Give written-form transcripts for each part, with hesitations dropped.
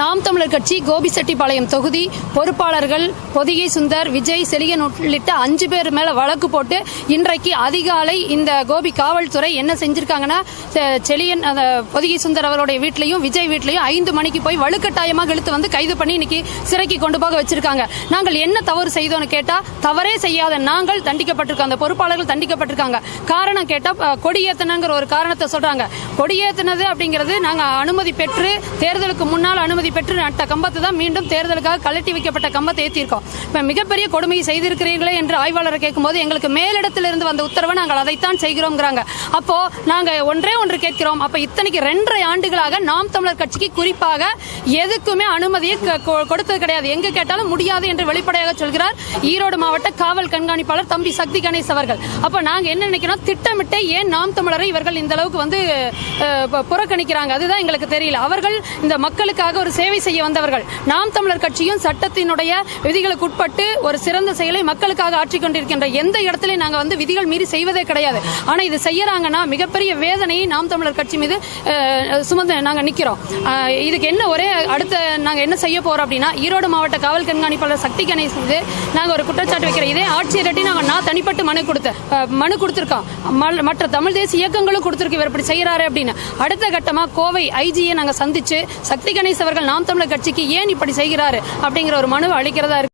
நாம் தமிழர் கட்சி கோபிச்செட்டிப்பாளையம் தொகுதி பொறுப்பாளர்கள் பொதிகை சுந்தர், விஜய், செலியன் உள்ளிட்ட 5 பேர் மேல வழக்கு போட்டு இன்றைக்கு அதிகாலை இந்த கோபி காவல்துறை என்ன செஞ்சிருக்காங்கன்னா, செலியன் பொதிகை சுந்தர் அவருடைய வீட்லையும் விஜய் வீட்லையும் 5 மணிக்கு போய் வலுக்கட்டாயமாக இழுத்து வந்து கைது பண்ணி இன்னைக்கு சிறைக்கு கொண்டு போக வச்சிருக்காங்க. நாங்கள் என்ன தவறு செய்தோம்னு கேட்டா, தவறே செய்யாத நாங்கள் தண்டிக்கப்பட்டிருக்கோம். அந்த பொறுப்பாளர்கள் தண்டிக்கப்பட்டிருக்காங்க. காரணம் கேட்டா கொடியேத்தனங்கிற ஒரு காரணத்தை சொல்றாங்க. கொடியேத்தினது அப்படிங்கிறது நாங்க அனுமதி பெற்று தேர்தலுக்கு முன்னால் அனுமதி பெற்று நட்ட கம்பத்தை தான் மீண்டும் தேர்தலுக்காக கழட்டி வைக்கப்பட்ட கம்பத்தை ஏற்றிருக்கோம். இப்ப மிகப்பெரிய கொடுமையை செய்திருக்கிறீர்களே என்று ஆய்வாளரை கேட்கும்போது எங்களுக்கு மேலிடத்திலிருந்து வந்த உத்தரவை நாங்கள் அதைத்தான் செய்கிறோம்ங்கிறாங்க. அப்போ நாங்க ஒன்று கேட்கிறோம். அப்ப இத்தனைக்கு 2.5 ஆண்டுகளாக நாம் தமிழர் கட்சிக்கு குறிப்பாக எதுக்குமே அனுமதியை கொடுத்தது கிடையாது. எங்க கேட்டாலும் முடியாது என்று வெளிப்படையாக சொல்கிறார் ஈரோடு மாவட்ட காவல் கண்காணிப்பாளர் தம்பி சக்தி கணேஷ் அவர்கள். அப்ப நாங்க என்ன நினைக்கிறோம், திட்டமிட்டே ஏன் நாம் தமிழரை இவர்கள் இந்த அளவுக்கு வந்து புறக்கணிக்கிறாங்க, அதுதான் எங்களுக்கு தெரியல. அவர்கள் இந்த மக்களுக்காக ஒரு சேவை செய்ய வந்தவர்கள். நாம் தமிழர் கட்சியும் சட்டத்தினுடைய விதிகளுக்கு உட்பட்டு ஒரு சிறந்த செயலை மக்களுக்காக ஆற்றிக் கொண்டிருக்கின்ற எந்த இடத்திலையும் நாங்க வந்து விதிகள் மீறி செய்வதே கிடையாது. ஆனா இது செய்யறாங்கன்னா மிகப்பெரிய வேதனையை நாம் தமிழர் கட்சி மீது சுமந்து நாங்க நிக்கிறோம். இதுக்கு என்ன ஒரே அடுத்த நாங்க என்ன செய்ய போறோம் அப்படின்னா, ஈரோடு மாவட்ட காவல் கண்காணிப்பாளர் சக்தி கணேஷ் மீது நாங்க ஒரு குற்றச்சாட்டு வைக்கிறோம். இதே ஆட்சியரட்டி நான் தனிப்பட்டு மனு கொடுத்திருக்கோம். மற்ற தமிழ் தேசிய இயக்கங்களும் கொடுத்திருக்கு இவர் இப்படி செய்யறாரு அப்படின்னு. அடுத்த கட்டமா கோவை ஐஜியை நாங்க சந்திச்சு சக்தி கணேஷ் அவர்கள் நாம் தமிழர் கட்சிக்கு ஏன் இப்படி செய்கிறாரு அப்படிங்கிற ஒரு மனு அளிக்கிறதா இருக்கு.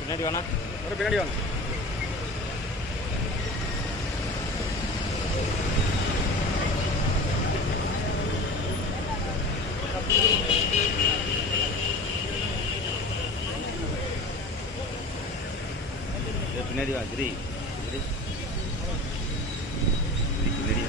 பின்னாடி வாங்க, பின்னாடி வாங்க. பின்னாடி வா, கிரி பின்னாடி